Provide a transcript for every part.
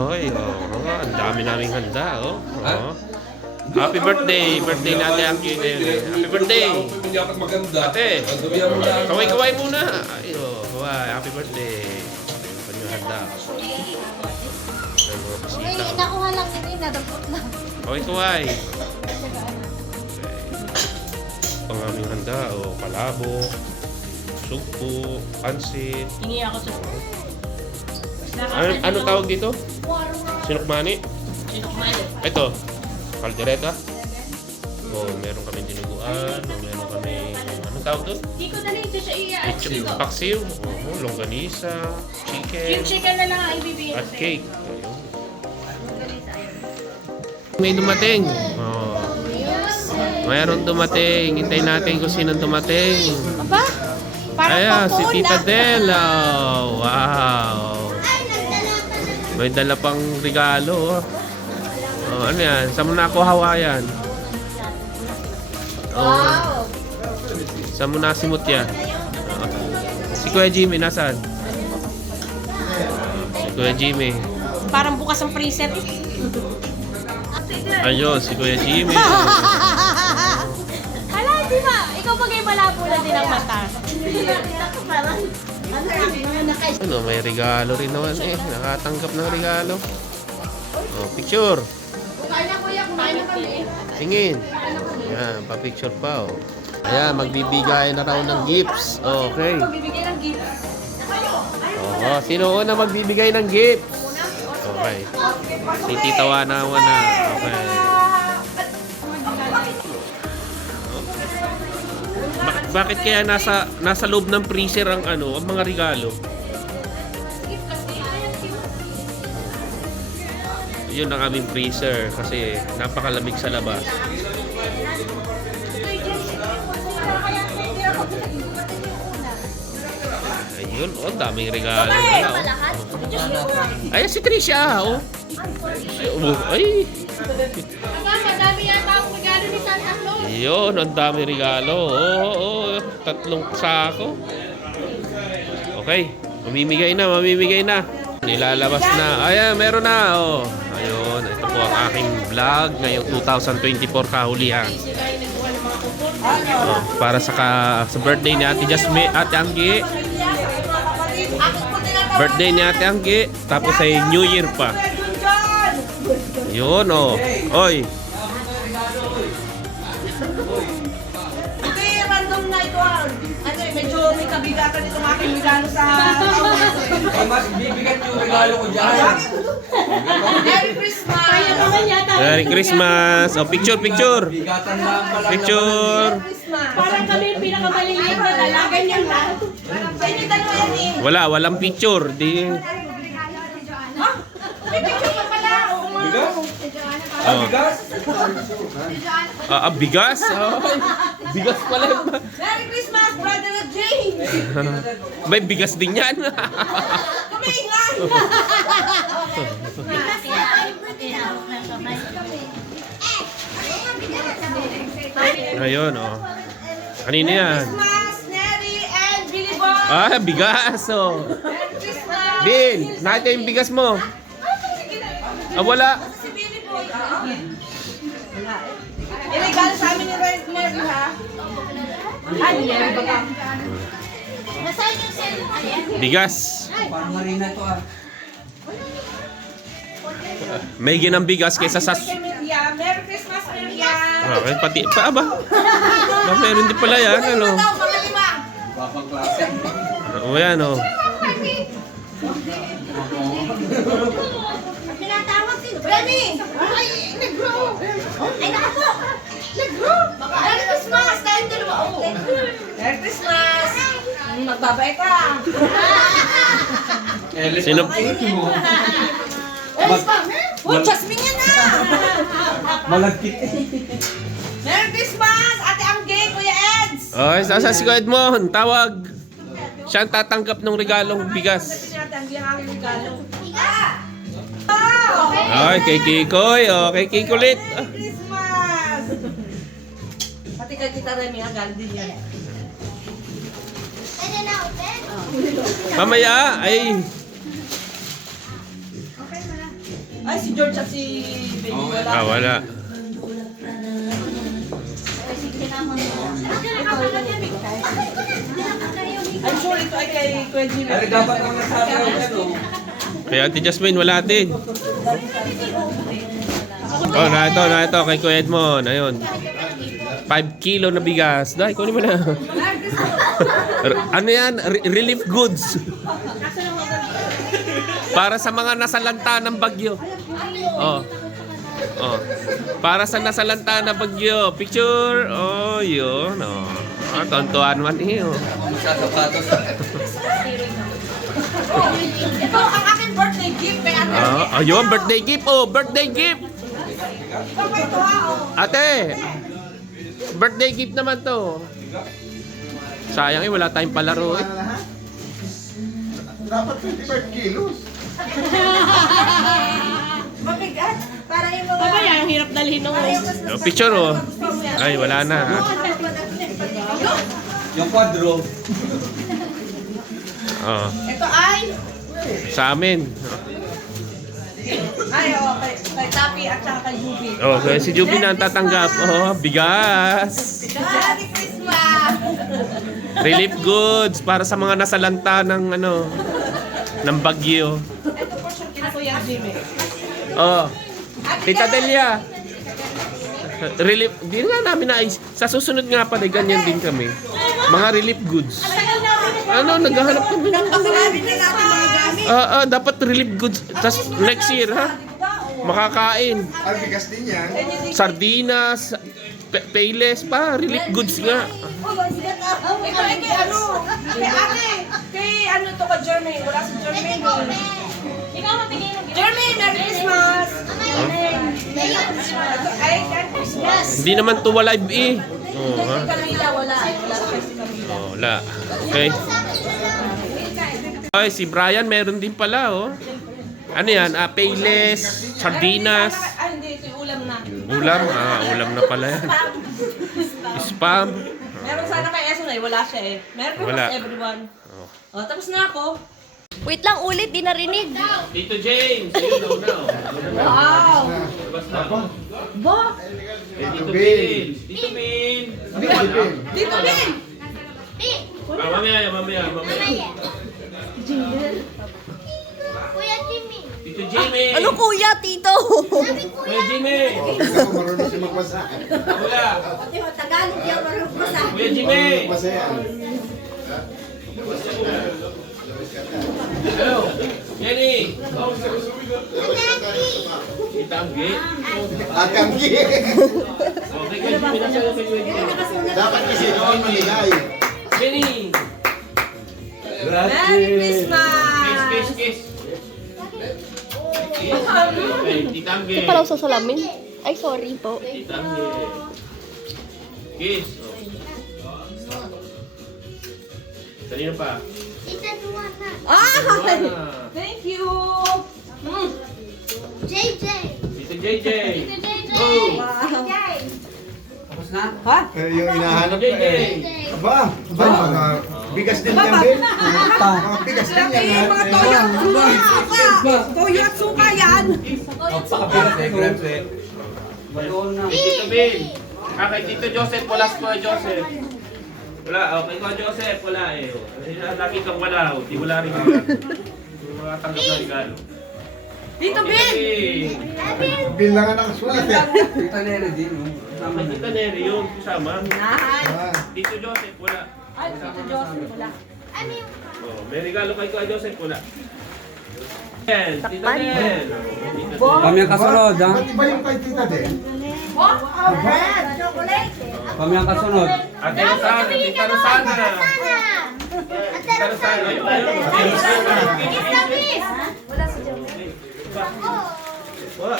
Hoy, ang dami naming handa, oh. Happy birthday! Birthday natin ang ngayon. Happy birthday! Ate, kaway-kaway muna. Ay, kaway. Happy birthday. Ano yung handa? Ay, nakuha lang yun, nadapot na. Kaway-kaway. Ang aming handa, palabo, sugpo, pansit. Hingi ako sa... Ano tawag dito? Sinukmani? Ito, kaldereta. Meron kami dinuguan, meron kami, anong tawag doon? Hindi ko na rin siya iya. Paksiw, longganisa, chicken, Yung chicken na lang ang ibibigay at cake. Ayun. May dumating. Mayroon dumating. Hintayin natin kung sino dumating. Aba? Parang Ayan, si popcorn Tita na. Dela. Wow. May dala pang regalo. Ano yan? Saan mo na ako hawayan? Wow! Saan mo nasimot yan? Si Kuya Jimmy, nasaan? Si Kuya Jimmy. Parang bukas ang preset. Ayun, si Kuya Jimmy. Hala, di ba? Ikaw bagay malabo na din ang mata. Ano, may regalo rin naman eh. Nakatanggap ng regalo. Picture. Kumain na kuya, kumain na kami. Tingin. Yan, pa-picture pa oh. Ayan, magbibigay na raw ng gifts. Okay. Magbibigay ng gift. Sino una magbibigay ng gifts? Okay. Si Tita Wana na. Okay. Bakit kaya nasa loob ng freezer ang ang mga regalo? Yun ang aming freezer kasi napakalamig sa labas. Ayun, daming regalo na. Ay, si Tricia, Ay. Madami yata ang regalo ni Santa Claus. Ayun, ang dami regalo. Tatlong sako. Okay, mamimigay na. Nilalabas na. Ayan, meron na. Ayun, ito po ang aking vlog ngayong 2024 kahulihan. Para sa birthday ni Ate Jasmine, Ate Anggi. Birthday ni Ate Anggi, tapos ay New Year pa. Yun, Oy. Hindi, random na ito. Medyo may kabigatan itong aking regalo sa... Ay, mas bibigat yung regalo ko dyan. Merry Christmas! Kaya naman yata. Merry Christmas. Picture. Bigatan lang pala. Picture. Parang kami yung pinakamaliliit na dalaga niya lang. Sa inyo dalawa yan eh. Walang picture. Di. May picture pa pala. Bigas? Oh. Bigas? Bigas? Bigas pala. Merry Christmas, Brother James! May bigas din yan. Kumaingan! Ayun, Kanina yan? Christmas, Neri, and Billy Boy! Bigas, Merry Christmas! Bill, nakita yung bigas mo. Wala. Si Billy Boy. Iregalo sa amin ni Neri, ha? Ay, Neri ba ka? Nasaan yung cellphone? Bigas. Parang marina to May ginang bigas kaysa sa... Merry Christmas, Maria! Okay, pati pa ba? Meron din pala yan, Mga lima! Babang klase. Yan, Pinatawag si Remy! Ay, nag-grow! Ay, nakapo! Nag-grow! Merry Christmas! Tayong dalawa! Merry Christmas! Magbabay ka! Sino? Jasmine yan na! Malagkit. Merry Christmas! Ate Angge, Kuya Eds! Okay, saan si Kuya Edmond? Tawag. Siya ang tatanggap ng regalong bigas. Ate Angge ang aking regalo. Ay, kay Kikoy. Kay Kikulit. Merry Christmas! Pati kay Tita Remy, galing din yan. Ano na, open? Mamaya, ay. Ay, si George at si Baby wala. Ah, wala. I'm sure ito ay kay Kuya Jimmy. Pero dapat ang nasabi ako yan, oh. Kaya Ate Jasmine, wala din. Oh, na ito. Kay Kuya Edmond. Ayun. 5 kilo na bigas. Dahil, kunin mo na. Ano yan? Relief goods. Para sa mga nasalanta ng bagyo. Oh. Oh. Para sa nasalanta ng bagyo. Picture. Oh, yun. Oh. Ah, tontuan man iyo. Magsasapatos. Ito ang aking birthday gift kay Ate. Ah, ayun, birthday gift. Oh, birthday gift. Ito pa ito ha, oh. Ate, birthday gift naman to. Sayang eh, wala tayong palaro eh. Dapat 25 kilos. Mabigat. Para yung mga... Babaya, ang hirap dalhin nung Oh, picture oh. Ay, wala na. Yung quadro. Oh, Ito ay... sa amin. Ay, oh, kay Tapi at saka kay Juby. Oh, kaya si Juby na ang tatanggap. Oh, bigas. Merry Christmas! Relief goods para sa mga nasalanta ng ano, ng bagyo. Ito po siya kina Kuya Jimmy. Oh, Tita Delia. Relief, di na namin na sa susunod nga pa ganyan din kami. Mga relief goods. Ano, naghahanap kami ng Pagkakabi na natin mga gamit. dapat relief goods. Tapos next year, ha? Makakain. Ang bigas din yan. Sardinas, payless pa, relief goods nga. Ito ay kay ano? Kay ate. Kay ano to ka Jermaine. Wala si Jermaine. Ikaw mabigay ng Jermaine, Merry Christmas! Ito ay Merry Christmas. Hindi naman to live eh. Oh, ha? Si Camila wala. Wala siya si Camila. Oh, wala. Okay. Ay, si Brian meron din pala, oh. Ano yan? Payless, sardinas, Ay, hindi. Ito yung ulam na. ulam. Ah, ulam na pala yan. Spam. Meron sana kay Eson ay wala siya eh. Merry Wala. Christmas everyone. Oh, tapos na ako. Wait lang, ulit, di narinig. Tito James, you know now. Wow! Basta. Ba? Tito Bill. Tito Bill. Dito din! Ah, mamaya. Kuya Jimmy. Tito Jimmy. Ano kuya, tito? Kuya Jimmy. Hindi ako marunong siya magbasa. Kuya. Tagalog yung marunong ko sa... Kuya Jimmy. Magbasa yan. Hello. Jenny. Tita Amgi. Akanggi. Okay, Kuya Jimmy. Nasa kay Kuya Jimmy. Dapat kasi noon maligay. Jenny. Merry Christmas! Kiss. Okay, Tita Amgi. Hindi pala sa salamin. Ay, sorry po. Tita Amgi. Kiss. Kanina pa. Ah! Juana. Thank you! JJ. Tito JJ. Go. Wow! Tapos na? Ha? Yung hinahanap ko JJ. eh. Aba, mga bigas din yan, Ben. Mga bigas din Laki yan. mga toyo at suka! Toyo at suka yan! Pakabigat eh, grabs eh. Badoon na. Tito Bill. Ah, kay Tito Joseph, wala si Kuya Joseph. Wala, okay Kuya Joseph, wala eh. Kasi lagi kang wala, di wala rin ka. Yung mga tanggap na regalo. Dito, Okay, Ben! Bill. Bill lang ang sulat eh. Tita Neri din, oh. Tama Kay na. Tita Neri yung kasama. Nahan! Ah, Tito Joseph, wala. Ay, Tito Joseph, wala. Oh, may regalo kay Kuya Joseph, wala. Nel, Tita Nel. Kami ang kasunod, ha? ba't iba yung kay Tita din? What? Red! Chocolate! Kami ang kasunod. Ate Rosana, Tita Rosana. Tita Rosana, ayun. Wala si Jimmy. Wala.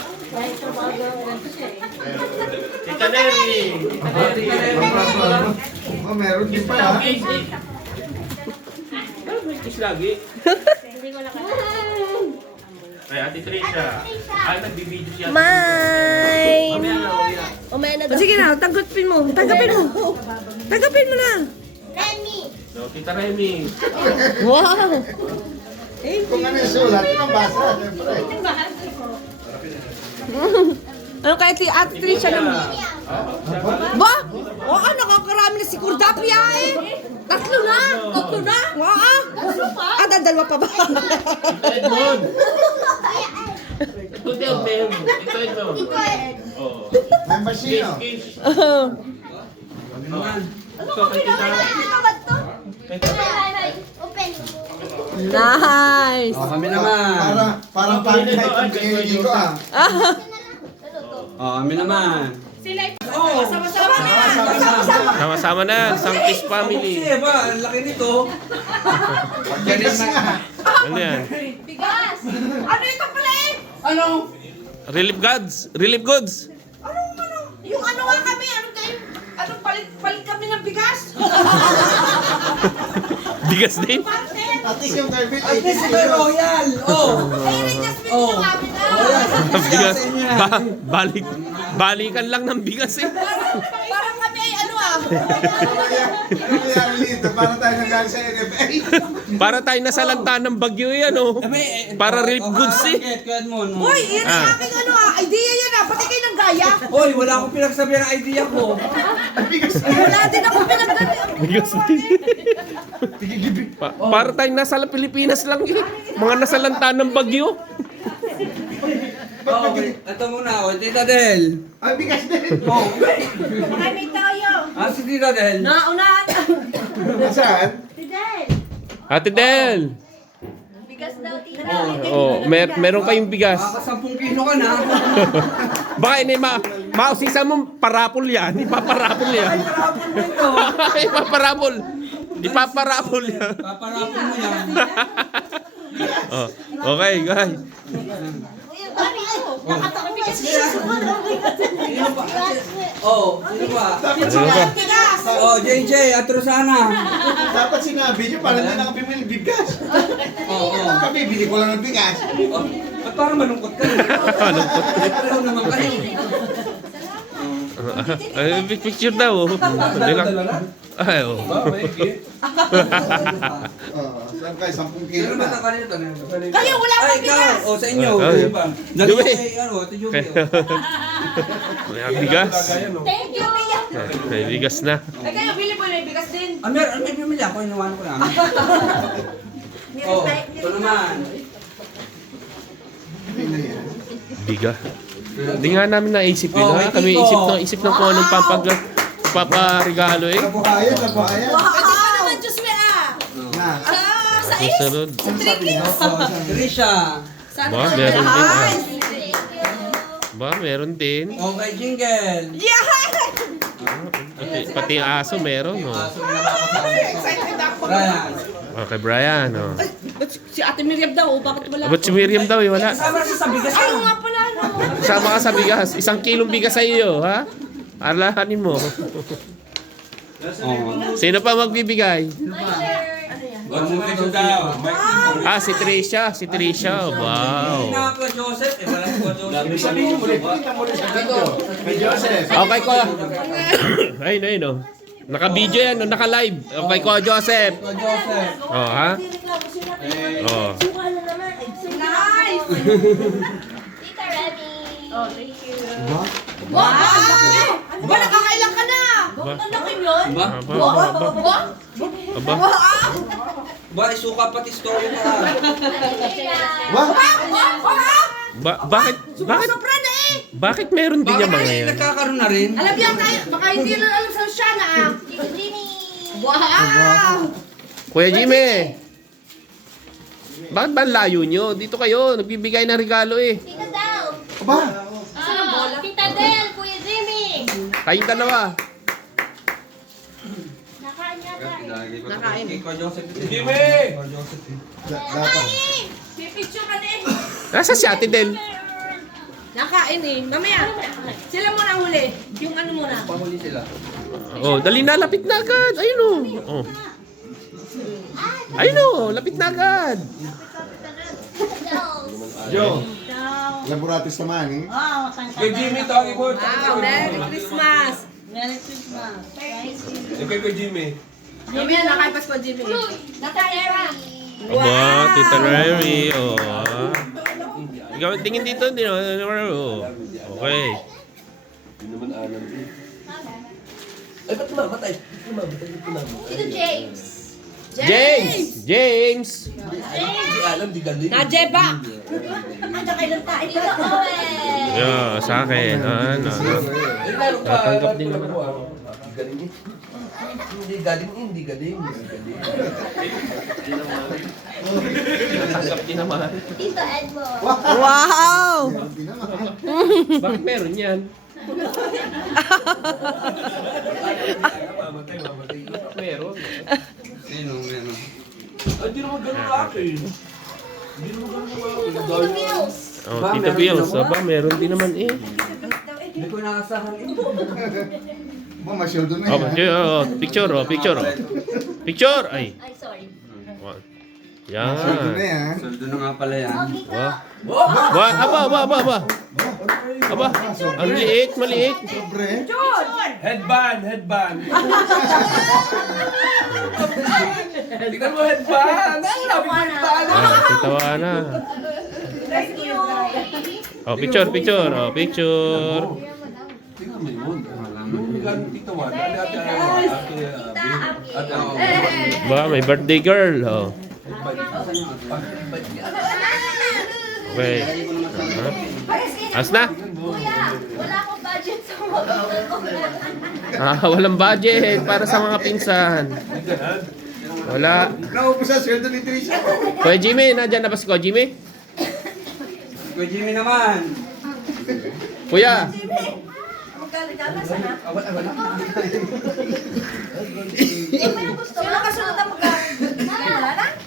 Tita Neri. Tita Neri. Oh, meron din pala. Kiss. Ano may kiss lagi? Ay, Ate Trisha. Ay, nagbibideo siya. May. Mamaya na. Umaya na daw. Sige na, tanggapin mo. Tanggapin mo. Tanggapin mo na. No, Tita Remy. Wow. Kung ano yung sulat, ibang basa. Siyempre. Ano kaya actress siya naman? Ba? O nakakarami na si Cordapia eh. Tatlo na? Oo. Dalawa pa ba? Edmond! Ito din, Mem. Ito, ito. Membership. Nice. Kami naman. Parang pangit yung pinili ko ah. Kami naman. Sama-sama na, Sanctis family. Kasi ba, ang laki nito. Bigas nga. Ano yan? Ano ito pala eh? Relief goods. Relief goods. Yung ano nga kami, palit kami ng bigas. Bigas din. At least yung garbage At least ito royal. Bigas. Balikan lang ng bigas eh. Parang kami ay ano Para tayo nanggaling sa NFA. Para tayo nasa lanta ng bagyo yan oh. Para relief goods eh. Hoy, yun ang aking idea yan Pati kayo ng gaya. Hoy, wala akong pinagsabihan ng idea ko. Wala din ako pinagdala. Bigas din. Para tayo nasa Pilipinas lang eh. Mga nasa lanta ng bagyo. Okay, ito muna. Tita Del. Ay, bigas din. Ay, may tayo. Si Tita Del. Naunahan. Saan? Ate Del. Bigas daw, tita. Oh, meron kayong bigas. Maka 10 kilo ka na. Baka ini mausisa mo parapol yan. Ipaparapol yan. Ipaparapol. Ipaparapol yan. Paparapon mo yan. Oh, okay, guys. Sino pa? Sino pa? Ano ba? JJ at Rosana. Dapat sinabi nyo, parang hindi na bibili bigas. Kami, bili ko lang ng bigas. At parang malungkot ka. Malungkot. Pareho naman kayo. Ay, picture daw. Hindi lang. Ay, oh. Saan kayo? 10 kilo Sino ba na. ang kanito? Kayo, wala Ay, pang bigas. ikaw. Sa inyo. Ay, Sino ba? Jumi. Ate Jumi. May bigas. Thank you, Mia. May bigas na. Ay, kayo, bili po may bigas din. May pamilya ako. Inuwan ko namin. Ito naman. Bigas. Hindi nga namin naisip yun. Ha? Kami isip ng kung anong paparegalo eh. Nabuhayan, nabuhayan. Pwede pa naman, Diyos me Na. Susunod. Trisha. Ba, meron din. Ah. Ba, meron din. Okay, Jingle. Pati yung aso meron. Oh. Ryan. Okay, Brian. Oh. Si Ate Miriam daw, bakit wala? Ba't si Miriam daw eh? Wala. Kasama siya sa bigas. Ayaw nga pala, no? Kasama ka sa bigas. 1 kilong bigas sa iyo, ha? Arlahanin mo. Sino pa magbibigay? Si Tricia. Si Tricia. Wow. Pinaka Joseph. Wala ko Joseph. Sabihin mo ulit. Kita mo ulit sa video. Kay Joseph. Okay ko. Ayun, oh. Naka-video yan, oh, naka-live. Okay ko, Joseph. Joseph. Oh, ha? Oh. Nice! Tita Remy. Oh, thank you. Wow! Ba, nakakailan ka na? Ang laki yun. Ba? Aba. Ba, isuka pati story na. Bakit meron din yung mga Bakit yan? nagkakaroon na rin? Alam yan tayo, baka hindi na alam sa siya na Tito Jimmy. Wow! Kuya Jimmy. Bakit ba ang layo nyo? Dito kayo, nagbibigay ng regalo eh. Tita daw. Aba, Tita Del, Kuya Jimmy. Kayong dalawa. Nakain yata. Nakain. Ko Joseph. Jimmy! Ko Joseph. dapat. Pipicture ka din. Nasa si Ate Del. Nakain eh. Mamaya, sila muna huli. Yung ano muna. Pahuli sila. Oh, dali na, lapit na agad. Ayun oh. Ayun oh, lapit na agad. Joe. Laboratis naman eh. Kay Jimmy, tawagin mo. Wow, Merry Christmas! Kay Jimmy. Jimmy, nakain Pasko, Jimmy. Tita Era. Aba, Tita Remy. Oh. Ikaw, tingin dito. Hindi naman. Okay. Ay, ba't mamatay? Mamatay. Sino James? James! Hindi alam, di galing. Najeba! Ano kailan tayo? Tito Owen! Yeah, sa akin. Ano? Eh, lalo pa. Tatanggap din naman ako. Galing eh. Hindi galing. Hindi galing. Tatanggap din naman. Tito Edmo! Wow! Bakit meron yan? Mamatay. Meron. Meron. Ay, di naman ganun akin. Hindi naman ganun akin. Tito Bills! Oh, Tito Bills. Aba, meron din naman eh. Hindi ko nakasahan eh. Ba, masyado na Oh, yan. picture. Picture! Ay. Ay, sorry. Masyado na Yan. yan. Sweldo na nga pala yan. Wah. Aba. Aba, ang liit, maliit. Sobre. Headband. Tingnan mo headband. Ay, sabi ko headband. Titawa na. Thank you. Oh, picture. Oh, picture. Tingnan mo yun. Yung ganun dito man. Ba, may birthday girl. Oh. Okay. As na? Kuya, wala akong budget sa mga Walang budget para sa mga pinsan. Wala. Naubos ang sweldo ni Trisha. Kuya Jimmy, nandyan na ba si Kuya Jimmy? Kuya Jimmy naman. Kuya, Magkaligalas, ha? gusto Sino kasunod ang magkaligalas?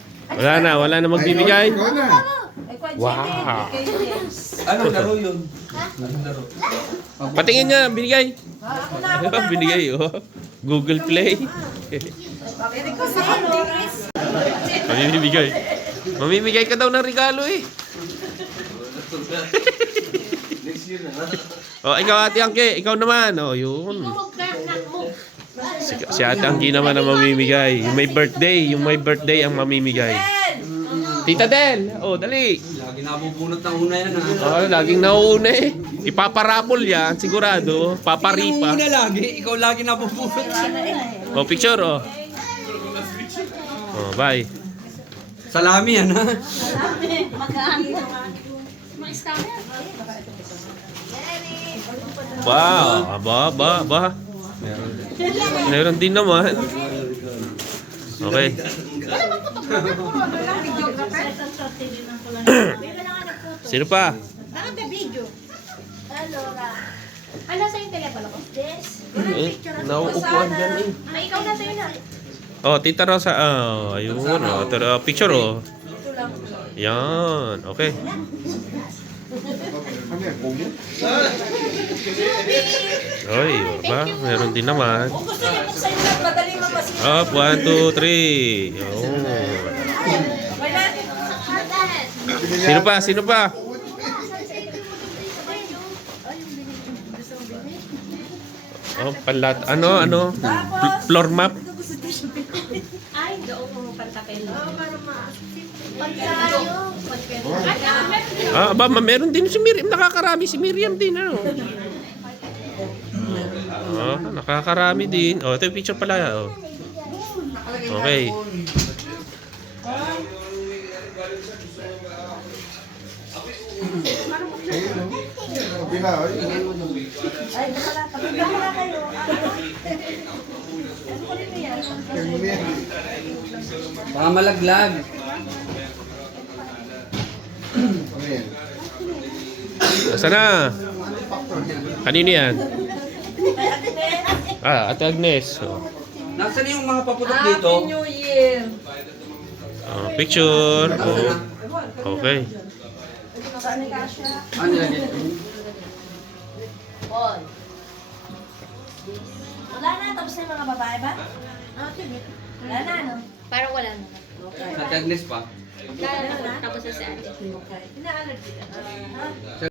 wala na magbibigay. Ikaw na. Ay, Kuya Wow. Jimmy, kay James. Anong laro yun? Anong laro? Patingin nga, binigay. Ako na. Binigay, oh. Google Play. Pakinig ko sa Luis. Mamimigay ka daw ng regalo eh. Next year na. Oh, ikaw Ate Angke, ikaw naman. Oh, yun. Si Ate Angke naman ang mamimigay. Yung may birthday ang mamimigay. Tita Del, oh, dali. Lagi nabubunot ng una yan ha. Oh, laging nauuna eh. Ipaparapol yan, sigurado. Paparipa. Una lagi, ikaw lagi nabubunot. Oh, picture, oh. Oh, bye. Salami yan ha. Mga scammer. Wow, aba. Meron din naman. Okay. Sino pa? Laura. Ano sa yung telepono ko? Yes. Nauupuan dyan eh. Ay, ikaw na sa'yo na. Oh, Tita Rosa. Oh, ayun. Oh, picture, oh. Yan. Okay. Ano yan, kumo? Oy, ba? Meron din naman. Kung gusto niyo sa'yo lang, madaling mamasin. Up, 1, 2, 3. Oh. Wala. Sino pa? Oh, panlat. Ano? Floor map? Ay, doon mo pantapel. Pagkayo. Ah, aba, meron din si Miriam. Nakakarami si Miriam din, ano? Oh, nakakarami din. Oh, ito yung picture pala. Oh. Okay. Pinaoy. Ay, nakala. Pagkakala kayo. Ano ko rin yan? Baka malaglag. Ano yan? Nasaan na? Kanino yan? Ate Agnes. Oh. Nasaan yung mga paputok dito? Happy New Year. Oh, picture. Oh. Okay. Saan ni Kasha? Ano yan dito? Paul. Wala na. Tapos na yung mga babae ba? Wala na, no? Parang wala na. Ate Agnes pa? Tapos na si ate. Ina-allergy ka.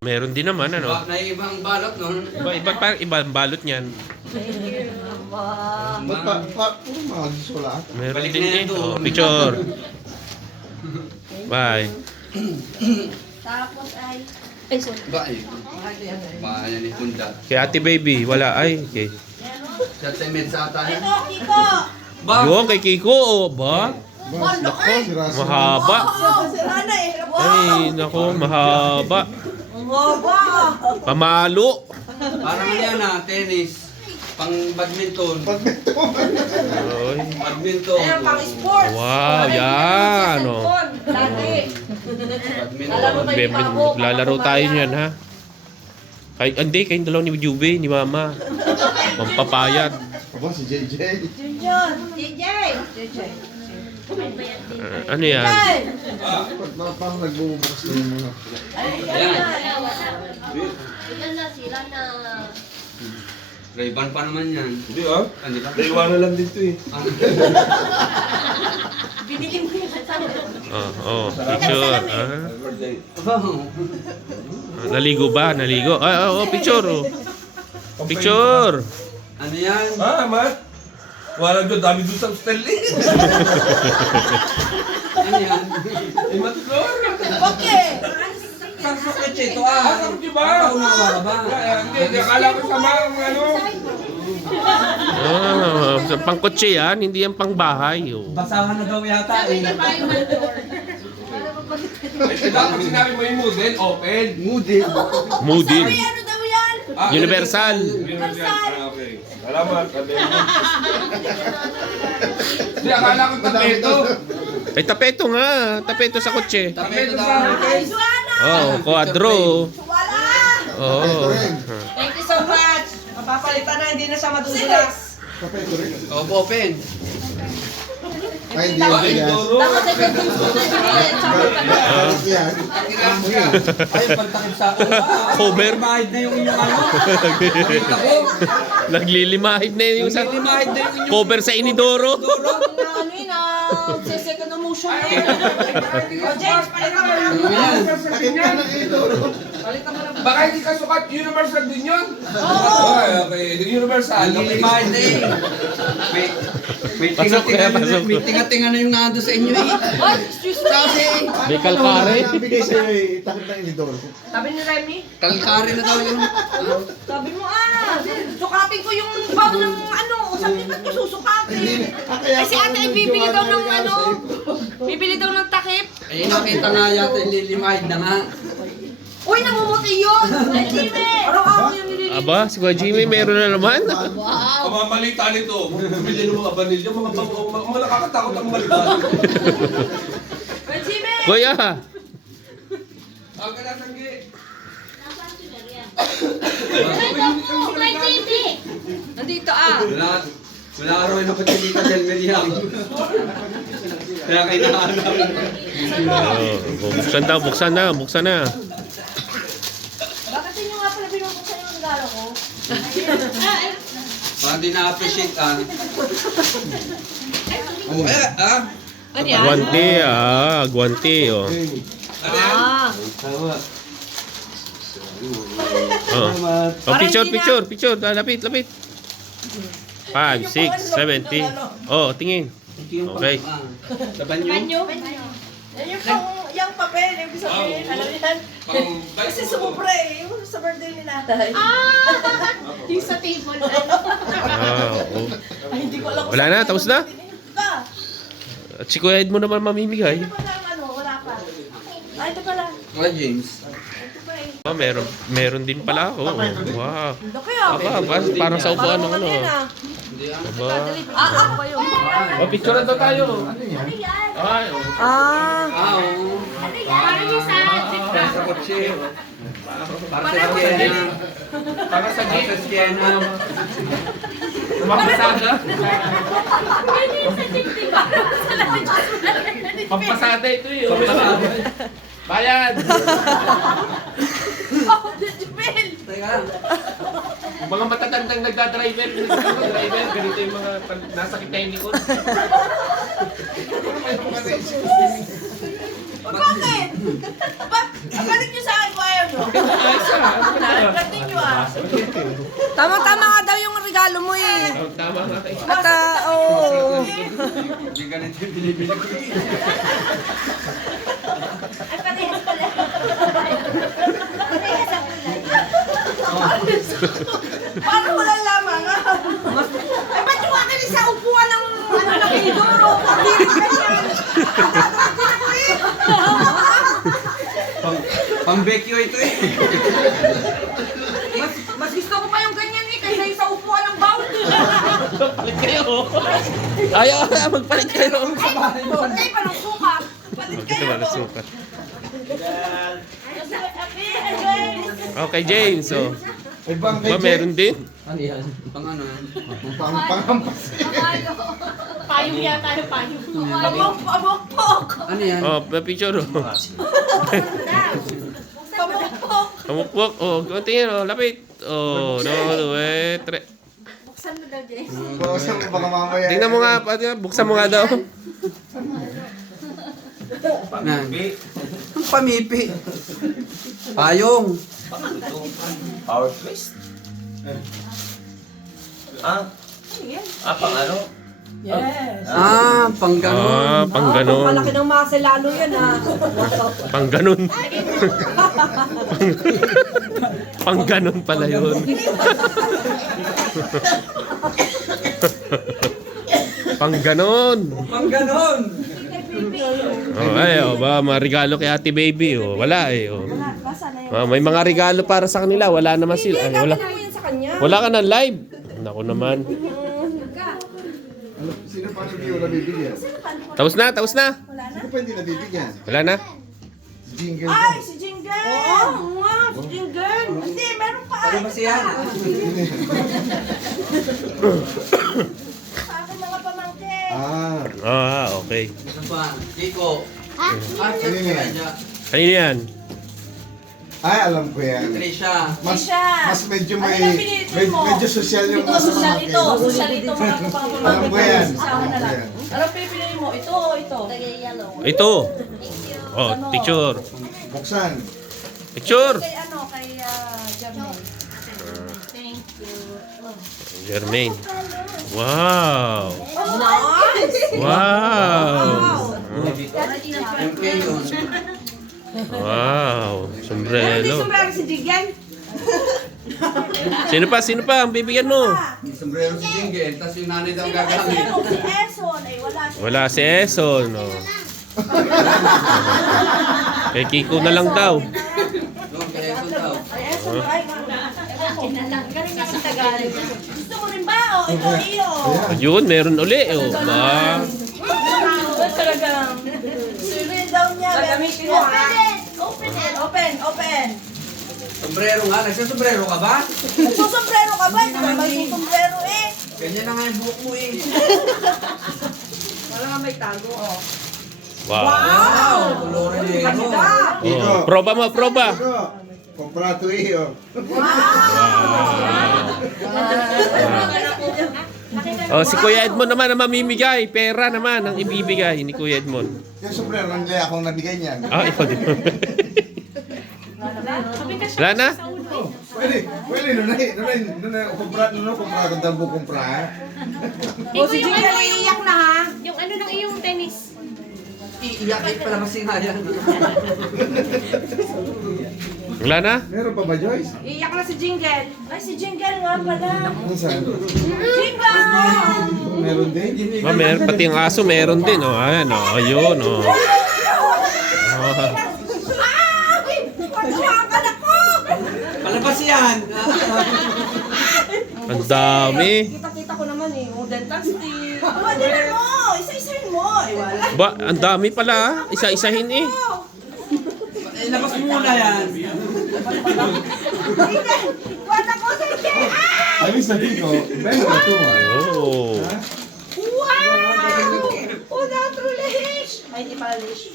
Meron din naman, ano? Naibang balot nun. Ibang balot niyan. Ba't puro mga sulat? Meron Balik din na yan eh. doon. Oh, picture. Bye. Tapos ay... Ay, sorry. Ba, eh. Bayan ni Kunda. Kay Ate Baby, wala. Ay, okay. Sa temet sa ata. Ito, Kiko! Ba? Yun, kay Kiko, oh, ba? Malaki! Mahaba. Sira na eh. Ay, nako, mahaba. Ang haba! Pamalo. Parang yan tennis. Pang badminton. Ay. Badminton. Ayan, pang sports. Wow, yan, oh. Dati. Badminton. Lalaro tayo niyan, ha? Hindi, kayong dalaw ni Juve, ni Mama. Pampapayad. Aba, si JJ. Junjun! DJ! Ano yan? Parang nagbubukas na yung mga. Ayan. Maganda sila na... Ray-Ban pa naman yan. Hindi ah. Hindi ba? Naiwanan lang dito eh. Binili mo yung kasama. Picture. Naligo ba? Naligo? Picture. Oh. Picture. Ano yan? Ah, Matt. Wala doon, dami doon sa Stanley. Ano yan? Eh, Matigor. Okay! Sa sukit ito Ah, sabi di ba? Ako na ba? Hindi, akala ko sama ang ano. Sa pangkotse yan, hindi yan pang bahay. Oh. Basahan na daw yata eh. Eh, dapat sinabi mo yung model, open. Moody. Moody. Ano daw yan? Ah, Universal. Universal. Ah, okay. Salamat. Sabi mo. Hindi, akala ko tapeto. Ay, tapeto nga. Tapeto sa kotse. Tapeto daw. Ay, Joanna! Quadro. Wala! Oh. Thank you so much! Mapapalitan na, hindi na siya madudulas. Kapeto rin. Open. Ay, hindi yan. Tapos ay pagkong susunod Ayos yan. Ay, pagtakip sa ako. Cover. Limahid na yung inyong ano. Nakita ko. Naglilimahid na yung sa Limahid na yung inyong cover sa Inidoro. ano yun second na motion yun. O James, palitan mo lang. Sakit na ng ito. Baka hindi ka sukat, universal din yun. Okay, okay. Universal. Limahid na eh. May tinga-tinga na yung nando sa inyo eh. Ay, excuse me. Kasi, May kalkare. Bigay sa'yo eh. Takip ng inidor. Sabi ni Remy, kalkari na daw yun. sabi mo sukatin ko yung bag ng ano. Sabi ba't nyo susukatin? Kasi ate ay bibili daw ng ano? Bibili daw ng takip. Eh, nakita nga yata yung lilimahid na nga. Uy, namumuti yun! Ay, Jimmy! Araw-araw yung nililinis. Aba, si Kuya Jimmy meron na naman. Ang mga malita nito, bumili ng mga vanilya, mga nakakatakot ang malita. Uy, Jimmy! Kuya, Ang kanasanggi. May TV! Nandito Wala araw yung napatili ka Del Meriam. Kaya kayo nakahanap. buksan na. Bakit inyo nga pala binubuksan yung regalo ko? Parang di na-appreciate ah. Ano yan? Guante, oh. Picture. Lapit. 5, 6, 7, 8. Oh, tingin. Okay. Sa banyo? Yan yung papel, yung sabihin, alam yan. Kasi sumubra eh, yung sa birthday ni Natay. Yung sa table. Oh. Ay, hindi ko alam kung Wala na, saan tapos na? Ito pa. At si Kuya Ed mo naman mamimigay. Ito pa lang, wala pa. Ay, ito pala. Mga James. Ito pa eh. Meron din pala ako. Wow. Laki ah. Parang sa upuan ng ano. yan ah. Aba. Ako ba yun? Picture na tayo. Ay, Oo. Parang yung sa Para sa kotse. Para sa Sienna. para sa Para sa Sienna. Pampasada. Pwede yung sa dibdib. Parang sa lahat. Pampasada ito yun. Bayad. Oh, Jumel! Teka. Yung mga matatandang nagdadriver, ganito yung mga nasa kitay ni Kun. Bakit? Ang galing nyo sa akin kung ayaw nyo. Galing nyo ah. Tama-tama nga daw yung regalo mo eh. Tama nga kayo. At oo. Hindi ganito yung binibili ko. Ay, parehas pala. Pang-bekyo ito eh. Mas gusto ko pa yung ganyan eh, kaysa yung sa upuan ng bowl. Palit kayo. Ayaw na, magpalit kayo. Patay pa ng suka. Palit Ito ba nasukat? kayo. Okay, James. So, Ay, bang ba meron din? Ano yan? Pang ano yan? Panghampas. Payong yata yung payong. Pamukpok. Ano yan? Oh, picture. Oh. Pamukpok. Kamukpok. Oh, tingin. Oh, lapit. Oh, no, tre. Buksan mo daw, Jay. Buksan mo baka mamaya. Tingnan mo nga, buksan mo nga daw. Nan. Ang pamipi. Payong. Power twist? Ah, pang ano? Yes. Pang ganon. Pang ganon. Malaki ng muscle lalo yan ah. Pang ganon. Pang ganon pala yun. Pang ganon. Pang ganon. Oh, ay, oh, ba, mga regalo kay Ate Baby. Oh, wala eh. Oh. May mga regalo para sa kanila. Wala naman sila. Ay, wala. Ano yan sa kanya? Wala ka ng live. Naku naman. Sino pa hindi wala bibigyan? Tapos na, tapos na. Sino pa hindi nabibigyan? Wala na. Jingle. Ay, si Jingle! Oo, nga, si Jingle! Hindi, meron pa. Ano ba siya? Sa akin mga pamangkin. Okay. Ano ba? Kiko. Ano yan? Kanina yan. Ay, alam ko yan. Trisha. Mas medyo may, Ano yung pinili mo? medyo social yung Ito, mas social pamangkin. ito. Social ito, mga kapangpamangkin. Alam ko yan. Sama na lang. Alam ko yan. Anong pipiliin mo? Ito o ito? Ito. Oh, picture. Buksan. Picture. Kay ano? Kay Jermaine. Thank you. Jermaine. Wow. Nice! Wow. MK yun. Wow. Hindi Sombrero. sombrero si Jingle? Sino pa? Sino pa? Ang bibigyan mo? May sombrero si Jingle, tapos yung nanay daw Sino? gagamit. Si Eson. Ay, wala si Wala si Eson. Oh. Kay Kiko na lang daw. Doon, kaya ito daw. Ay, Eson. Ay, galing nga sa Tagalog. Gusto mo rin ba? O, ito, iyo. Ayun, meron uli. Oh, ba? Talagang. Sunod daw niya. Gagamitin mo, ha? Open it. Open, open. Sombrero nga. Nagsasombrero ka ba? Nagsusombrero ka ba? Hindi naman magsusombrero eh. Ganyan na nga yung buhok mo eh. Wala nga may tago. Wow. Wow! Colorero. Oh, proba mo, proba. Ito. Komprato iyo. Oh, si Kuya Edmond naman ang mamimigay. Pera naman ang ibibigay ni Kuya Edmond. Yung sombrero, hindi akong nabigay niyan. Ah, ikaw din. Wala na? Pwede, nunay, kumpra, kung dalbo kumpra. O, si Jingle iiyak na ha. Yung ano ng iyong tennis. Iiyak ay pala masingayan. Wala na? Meron pa ba, Joyce? Iiyak na si Jingle. Ay, si Jingle nga pala. Ano saan? Jingle! Meron din? Oh, meron, pati ang aso meron din. Oh, ayan, oh, ayun, oh. Oh. Ay! Pagkakan ako! Palabas yan! Ang dami. Kita-kita ko naman eh. O, dental stick. Wala mo! Isa-isahin mo. Ay, wala. Ba, ang dami pala. Ah. Isa-isahin eh. Eh, labas mo muna yan. Wala ko sa Jingle! Ay, sabihin ko, meron na ito ah. Oh. Wow! Oh, natulish! Ay, di pala lish.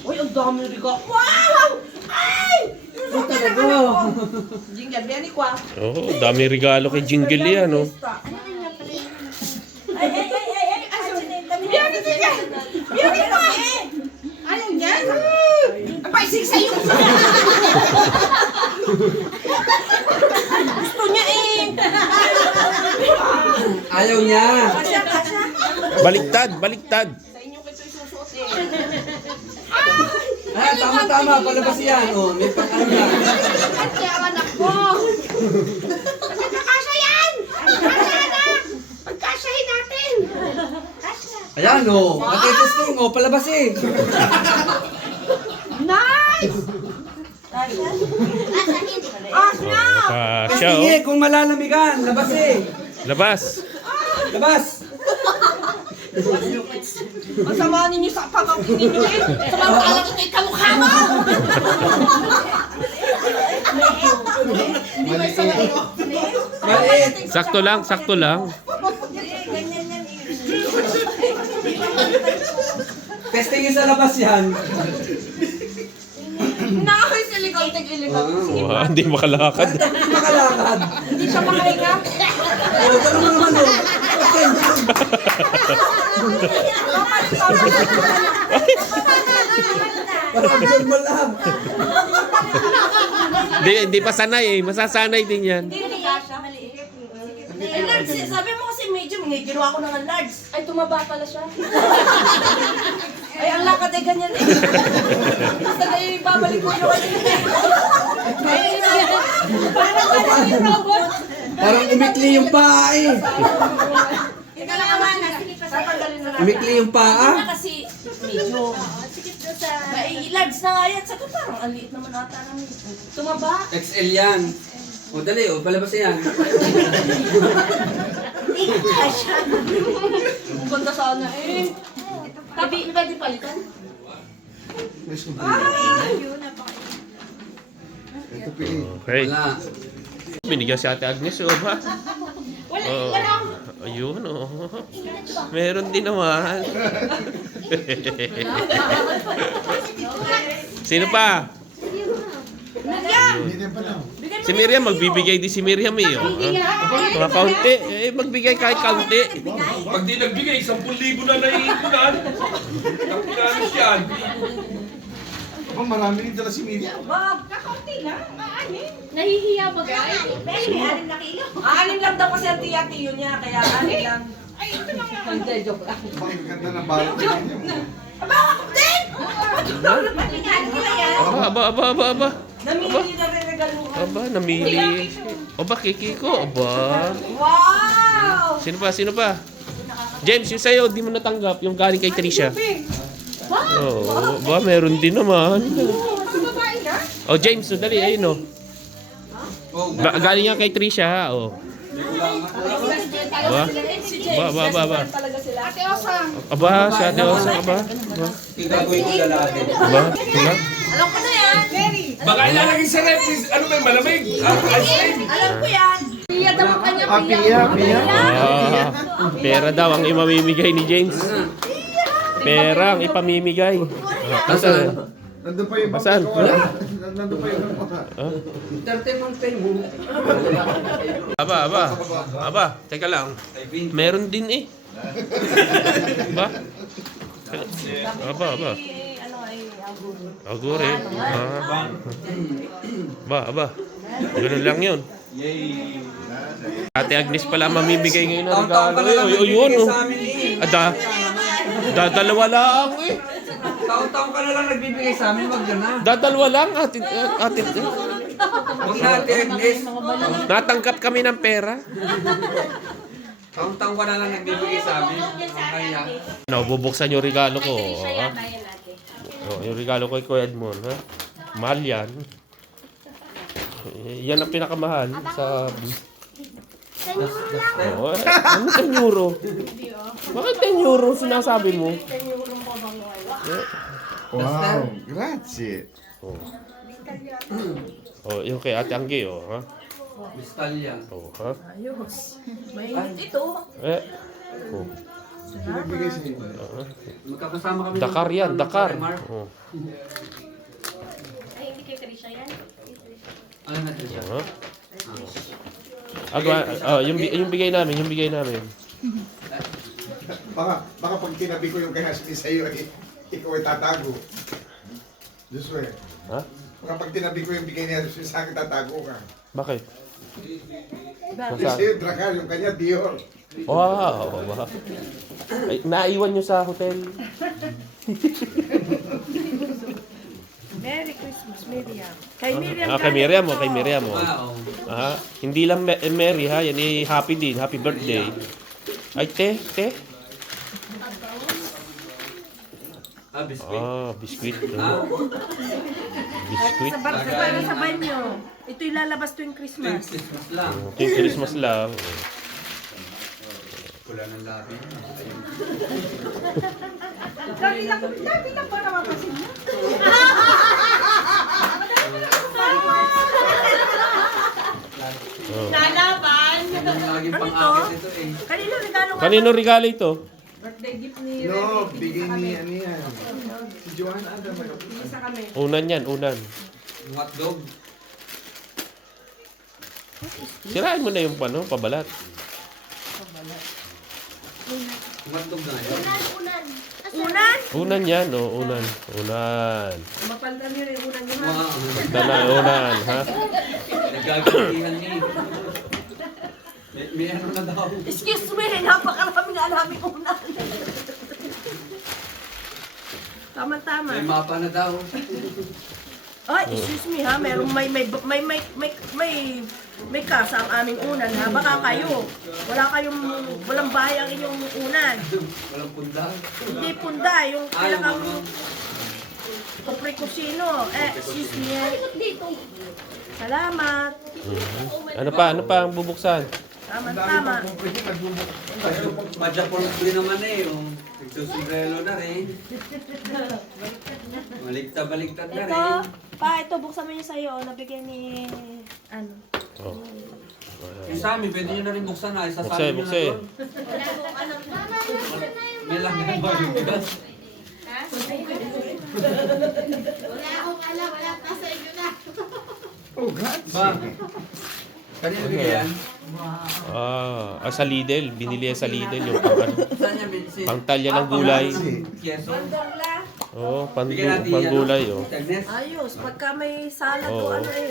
Uy, ang dami rin ko. Wow! Ay! Oh, talaga. Jingle, biyan ni Kwa. Oh, dami regalo kay Jingle yan, oh. Ay! Biyan ni Jingle! Biyan ni Kwa! Ayaw niya? Ang paisig sa'yo! Gusto niya eh! Ayaw niya. Kasya, kasya! Baliktad, baliktad. Sa inyo ko ito isusuot eh. Ah, tama-tama. Palabas yan. Oh, may pang-ano yan. Kaya anak ko! Kasi kakasya yan! Kakasya na! Pagkasyahin natin! Kasya! Ayan, o. Matitesting, o. Palabas eh. Nice! Kasya, Sige, kung malalamigan, labas eh. Labas. Labas. Ang sama ninyo sa pamangkin ninyo eh. Samantalang ito'y kamukha mo! Maliit. Sakto lang, sakto lang. Testing yung sa labas yan. Nakakoy sa iligaw-tig-iligaw. Wow, hindi makalakad. Hindi makalakad. Hindi siya makahinga. O, tanong mo naman o. Parang normal lang. Hindi pa sanay eh. Masasanay din yan. Eh, large, sabi mo kasi medium, ginawa ko na nga large. Ay, tumaba pala siya. Ay, ang lakad ay ganyan eh. Basta na yung babalik ko yung Parang yung robot. Parang umikli yung paa eh. Ikaw lang awana. Sige pa sa Umikli yung paa. Ano kasi medium. Sige doon sa... Ay, large na nga yan. Sabi parang ang liit naman ata ng tumaba. XL yan. O, dali o. Palabas yan. Ang ganda sana eh. Pwede palitan? Ito pili. Okay. Wala. Binigyan si Ate Agnes, oh ba? Wala, Oh. wala. Ayun, oh. Meron din naman. Sino pa? Hindi pa daw. Si Miriam, magbibigay din si Miriam eh. Oh. Mga kaunti. Eh, magbigay kahit kaunti. Pag di nagbigay, 10,000 na naiikunan. Ang pinalis yan. Aba, marami rin dala si Miriam. Ba, kakaunti lang. Nahihiya ba guys? Anim lang daw kasi ang tiya-tiyo niya, kaya anim lang. Ay, ito lang nga. Hindi, joke lang. Bakit ganda ng balot ni Miriam? Aba, kapatid! Aba. Namili na rin regaluhan. Aba, namili. Aba, kiki ko. Aba. Wow! Sino pa? James, yung sa'yo, di mo natanggap. Yung galing kay Trisha. Oo, ba, meron din naman. Oh, James, so dali, ayun oh. Galing yan kay Trisha, ha, oh. Ba. Talaga sila. Ate Osa. Aba, si Ate Osa, aba. Gagawin ko lalaki. Aba. Alam ko na yan. Baka ilalagay sa ref, ano ba yung malamig? Ice cream. Alam ko yan. Piya daw ang kanya. Pia. Ah, pera daw ang imamimigay ni James. Pera ang ipamimigay. Asan? Nandun pa yung Saan? Nandun pa yung bangka. 30 man pay mo. Aba, teka lang. Meron din eh. Ba? Aba. Ano ay Agure. Ba. Ganun lang yun. Ate Agnes pala mamimigay ngayon ng Taon-taon ka na lang regalo. Yun, nagbibigay oh. sa amin eh. Dalawa lang eh. Taon-taon ka na lang nagbibigay sa amin, wag yun na. Dalawa lang, ate. Huwag na ate Agnes. Natanggap kami ng pera. Taon-taon ka na lang nagbibigay sa amin. Kaya. No, bubuksan yung regalo ko. Yung regalo ko kay Kuya Edmond, ha? Mahal yan. Yan ang pinakamahal sa... Oh, ano 10 euro? Bakit 10 euro sinasabi mo? Wow, grazie. Oh, yung kay Ate Anggi, oh, ha? Kristal yan. Oh, ha? mainit ito. Oh. Pinagbigay sa inyo. Magkakasama kami. Dakar yan, Dakar. Mar. Oh. Ay, hindi kay Trisha yan. Ano na siya? Ha? Yung bigay namin. Baka pag tinabi ko yung kay Hasni sa'yo, ikaw ay tatago. Joshua, Ha? baka pag tinabi ko yung bigay niya sa akin, tatago ka. Bakit? Kasi sa'yo, Dracar, yung kanya, Dior. Wow! Ay, naiwan nyo sa hotel. Merry Christmas, Miriam. Kay Kay Miriam mo, kay Miriam mo. Wow. Hindi lang Mary ha, yan eh happy din, happy birthday. Ay, te. biscuit. Ah, biskuit. Ah, Biskuit. Para sa banyo. Ito ilalabas tuwing Christmas. Christmas lang. Ito yung Christmas lang. Wala ng labi. Dati lang ba napapasin niya? Lalaban. Laging Ano pang-akit ito eh. Kanino regalo ka? Kanino regalo ito? Birthday gift ni No, bigay ni ano yan. Si Joanna Adam. Isa kami. Unan yan, unan. Yung hotdog. Sirain mo na yung pabalat. Yung hotdog na yun. Unan? Unan yan, unan. Unan. Mapaldan nyo rin unan nyo ha. Mga Basta na, unan, ha? nagagalihan ni. May ano na daw. Excuse me, napakaraming alaming unan. Tama-tama. May mapa na daw. Ay, excuse me ha, may kasa ang aming unan ha. Baka kayo, walang bahay ang inyong unan. Walang pundang. Hindi punda, yung Ay, pinakang mga. kuprikusino. Excuse me. Salamat. Ano pa ang bubuksan? Tama-tama. Majapol din naman eh. Yung nagsusumbrelo na rin. Baligtad na Ito, rin. ito buksan mo yun sa'yo. Nabigyan ni, ano. Oh. Yung sa amin, pwede nyo na rin buksan na. Isasabi nyo na Buksan. yun. May lagyan ba yung bigas? Wala akong alam. Wala pa sa inyo na. Oh, God. Ba? Kanina bigyan? Sa Lidl. Binili yan sa Lidl yung pang Saan niya binsi? pangtalya ng gulay. Keso? Dongla. Oh, Bigyan natin panggulay, yan. oh. Agnes? Ayos, pagka may salad o Oo. ano eh.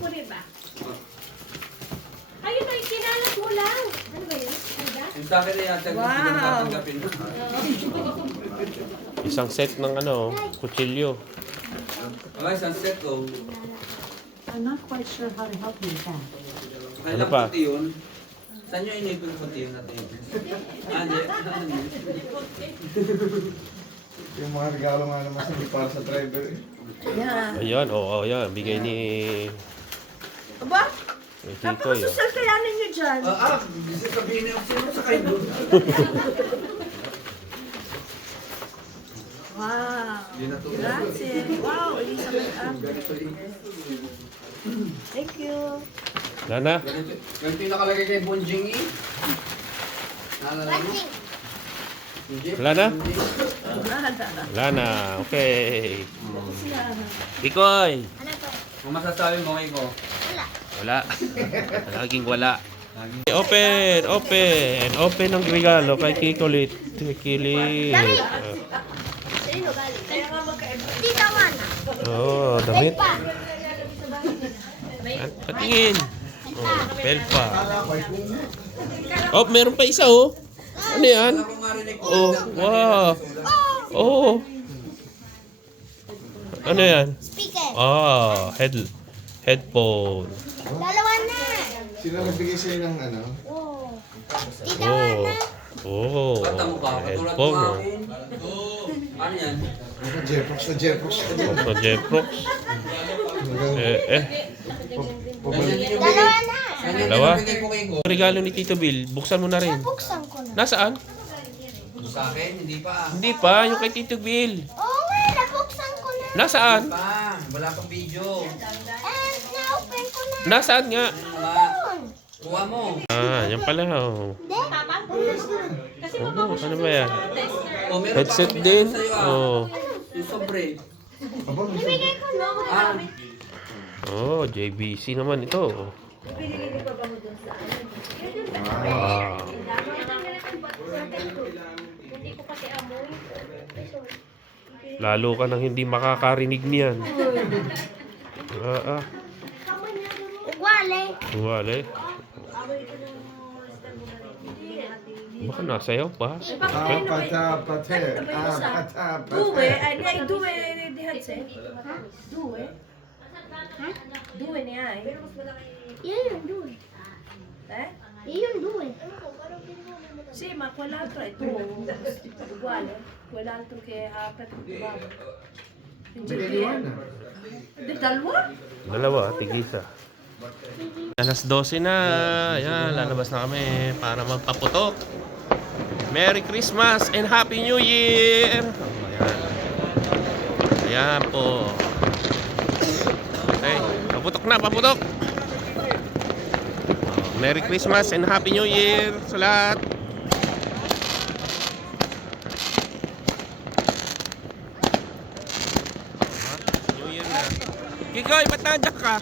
Kunin ba? Ayun ay kinalat mo lang. Ano ba yun? Yung sa akin ay atag Wow. hindi ko tatanggapin. Isang set ng kutsilyo. Okay, sunset ko. I'm not quite sure how to help you with that. Kaya Ano lang pa? puti yun. Saan nyo inipin yung puti yun natin? Hindi. Yung mga regalo nga naman hindi para sa driver eh. Yeah. Ayan, yan. Bigay ni Aba, Titoy. Oh. napaka-social kaya ninyo dyan. Bisa sabihin niyo, sino sa kayo doon? Wow. Hindi na to. Grazie. Wow, Elizabeth Amber. Thank you. Lana? Ganito yung nakalagay kay Bonjing eh. Naalala mo? Bonjing? Wala na? Bonjing? Lana, okay. Tikoy! Kung masasabi mo kay ko. Wala. Laging wala. Open ang regalo kay Kikolit. Kikilit. Sino galing? Kaya nga magkaiba. Tita Wan. Oh, damit. Patingin. Oh, pelpa. Oh, meron pa isa, oh. Ano yan? Alam ko nga rin ko. Oh, wow. Oh. Ano yan? Speaker. Headphone. Dalawa na. Sino nagbigay sa'yo ng ano? Oh. Tita Wan na. Bata mo ba? Katulad Headphone, mo oh. akin. Ano yan? Jeprox na Jeprox ka dyan. Sa Jeprox. Pabalik. Ganyan yung Dalawa bigay. na. Ganyan Dalawa? yung bigay ko kay ko. Regalo ni Tito Bill, buksan mo na rin. Buksan ko na. Nasaan? Sa akin, hindi pa. Hindi pa, yung kay Tito Bill. Oo nga, nabuksan ko na. Nasaan? Pa, wala pang video. And na-open ko na. Nasaan nga? Wala. Kuha mo. Yan pala. Oh. Hindi. Ano ba yan? O, meron Headset pa akong din? binigay sa'yo, ah. Oh. Yung sobre. Ibigay ko na. Ah, JBC naman ito. Wow. Lalo ka nang hindi makakarinig niyan. Wale. Wala eh. Baka nasayaw pa. Patapate. Due, ay due dihan se. Due. Due ni ay. Iyon doon. Eh? Iyon doon. Si makwala tra ito. Wale. Wala ito kaya apat. Biniliwan na. Hindi, dalawa. Dalawa, tigisa. Alas 12 na. Ayan, lalabas na kami para magpaputok. Merry Christmas and Happy New Year! Ayan. Ayan po. Okay, paputok na, paputok! Merry Christmas and Happy New Year sa lahat! New Year na. Kikoy, ba't nandiyan ka?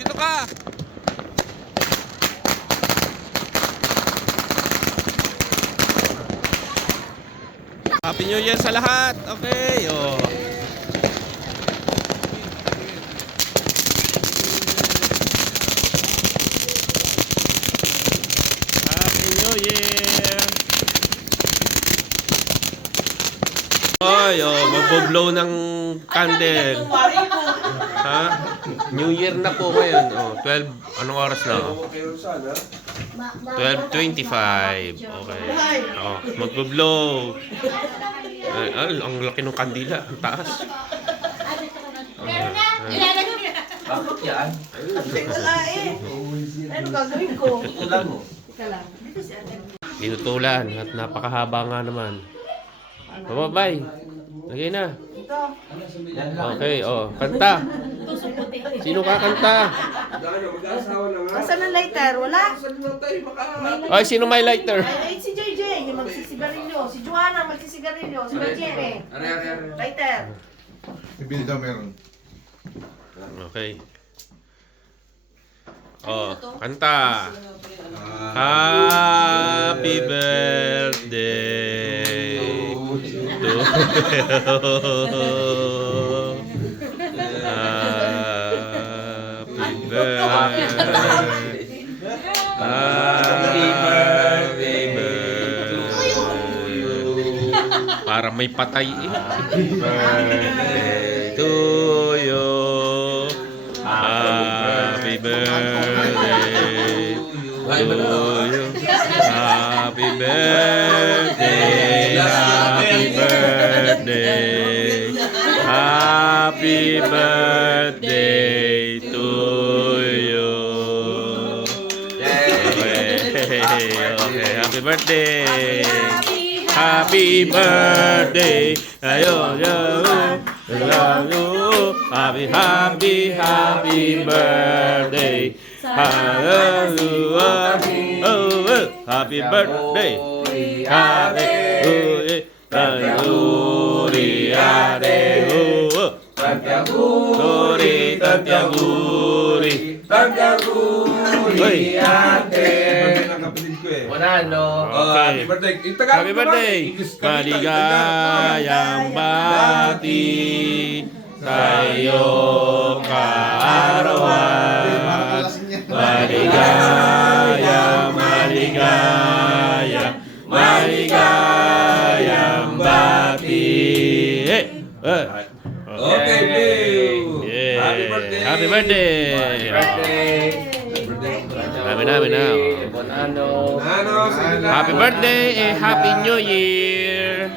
Dito ka! Happy New Year sa lahat! Okay, oh. Happy New Year! Ay, oh, magbo-blow ng candle. Ha? New Year na po ngayon. Oh, 12, anong oras na? Oh? 12:25. Okay. Oh, magbo-blow. Ay, ang laki ng kandila. Ang taas. Meron na. Ilalagay mo. Bakit yan? Ano gagawin ko? Ito lang mo. Teka lang. Dito si ate. Dinutulan at napakahaba nga naman. Babay. Lagay na. Okay, oh. Kanta. Sino kakanta? Mag-aasawa na nga. Asan ang lighter? Wala? Saan na tayo maka... Ay, sino may lighter? Ay, si JJ, yung magsisigarilyo. Si Joanna, magsisigarilyo. Si Majime. Are. Lighter. Bibili daw meron. Okay. Oh, kanta. Happy birthday to Happy birthday. Happy birthday. Para may patay eh. Happy birthday to you. Happy birthday to you. Happy birthday. Happy birthday. Happy birthday to you. Okay, okay. Happy birthday. Happy birthday. Ayo, yo. Happy, happy, happy birthday. Hallelujah. Oh, oh. Happy birthday. Happy, Hallelujah. Guri, tatyaguri. Hoy. Ang kapatid ko eh. Happy birthday. Happy birthday. Maligayang bati sa iyong kaarawan. Maligaya, maligaya, maligayang bati. Okay, Bill. Yeah. Happy birthday. Happy birthday. Happy na, happy na. Nano, Happy birthday and Happy New Year.